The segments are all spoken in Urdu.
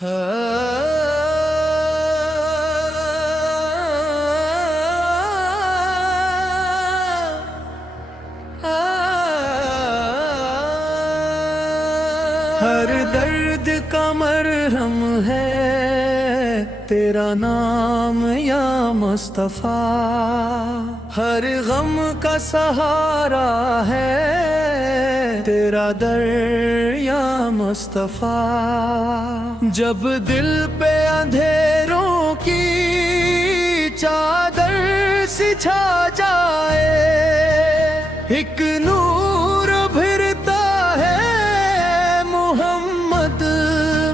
ہر درد کا مرہم ہے تیرا نام یا مصطفیٰ، ہر غم کا سہارا ہے تیرا در یا مصطفیٰ۔ جب دل پہ اندھیروں کی چادر سی چھا جائے، ایک نور بھرتا ہے محمد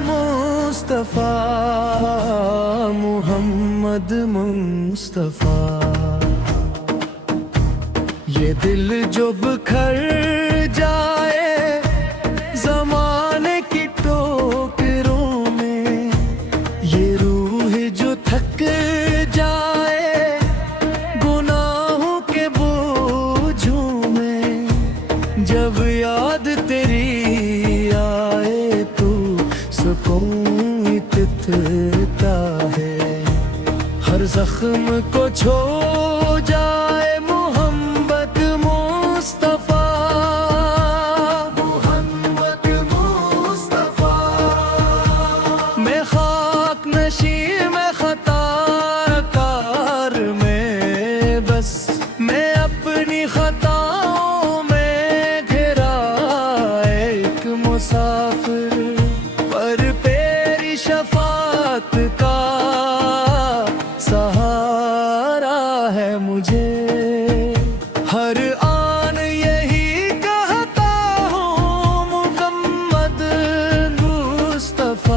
مصطفیٰ، محمد مصطفیٰ۔ یہ دل جو بکھر جائے زمانے کی ٹوکروں میں، یہ روح جو تھک جائے گناہوں کے بوجھوں میں، جب یاد تیری آئے تو سکون تتتا ہے، ہر زخم کو چھو جائے محمد مصطفیٰ، محمد مصطفیٰ۔ میں خاک نشین میں خطا کار میں، بس میں اپنی خطاؤں میں گھرا ایک مسافر، پر تیری شفاعت کا سہارا ہے مجھے، ہر آن یہی کہتا ہوں محمد مصطفیٰ،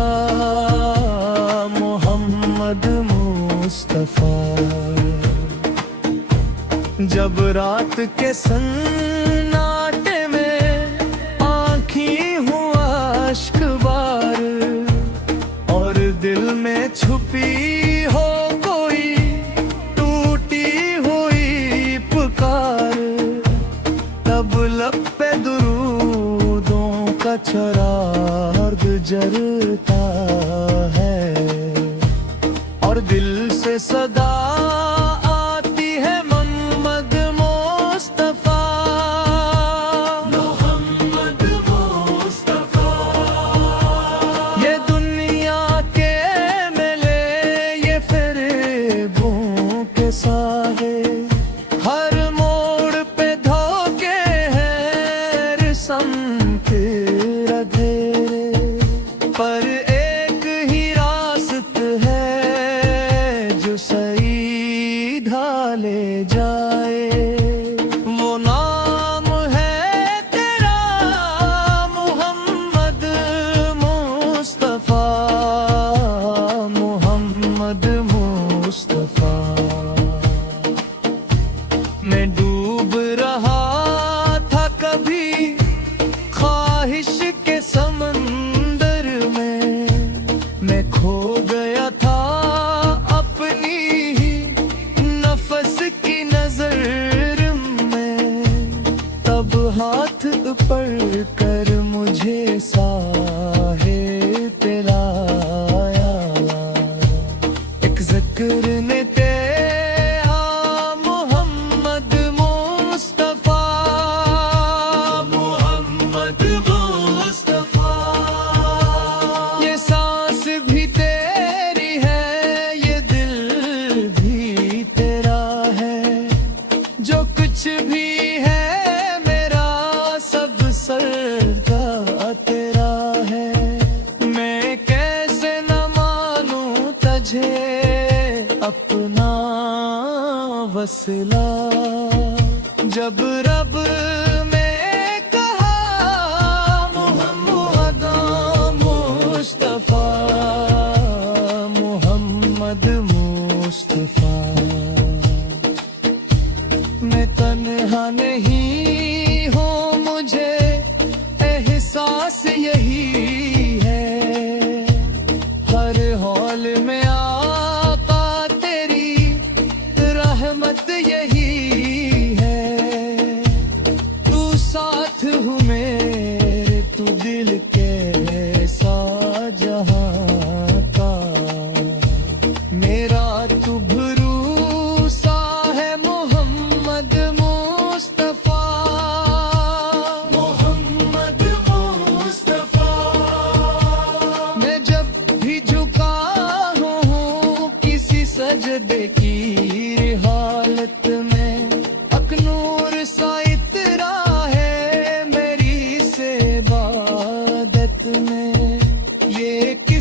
محمد مصطفیٰ۔ جب رات کے سناٹے میں آنکھیں ہوں اشک بار، اور دل میں چھپی ہو کوئی ٹوٹی ہوئی پکار، تب لب پہ درودوں کا چراغ جلتا ہے، اور دل سے صدا آتی ہے محمد مصطفیٰ، محمد مصطفیٰ۔ یہ دنیا کے ملے یہ فریبوں کے سارے، ہر موڑ پہ دھوکے ہیں سمت ردھیرے، پر ایک ہی راست ہے جو سیدھا لے جائے، وہ نام ہے تیرا محمد مصطفیٰ، محمد مصطفیٰ۔ میں ڈوب رہا تھا کبھی خواہش کے سمندر میں کھو گیا تھا اپنی ہی نفس کی نظر میں، تب ہاتھ پڑھ کر مجھے ساحل پہ لایا، ایک ذکر نے تیرا محمد مصطفیٰ، محمد مصطفیٰ۔ یہ سانس بھی تیری ہے، یہ دل بھی تیرا ہے، جو کچھ بھی ہے میرا سب سردا تیرا ہے، میں کیسے نہ مانوں تجھے اپنا وسیلہ، جب رب میں کہا محمد مصطفیٰ، محمد مصطفیٰ۔ میں تنہا نہیں ہوں، مجھے احساس یہی ہے، ہر حال میں آقا تیری رحمت یہی ہے، تو ساتھ ہوں میرے، تو دل کے سا جہاں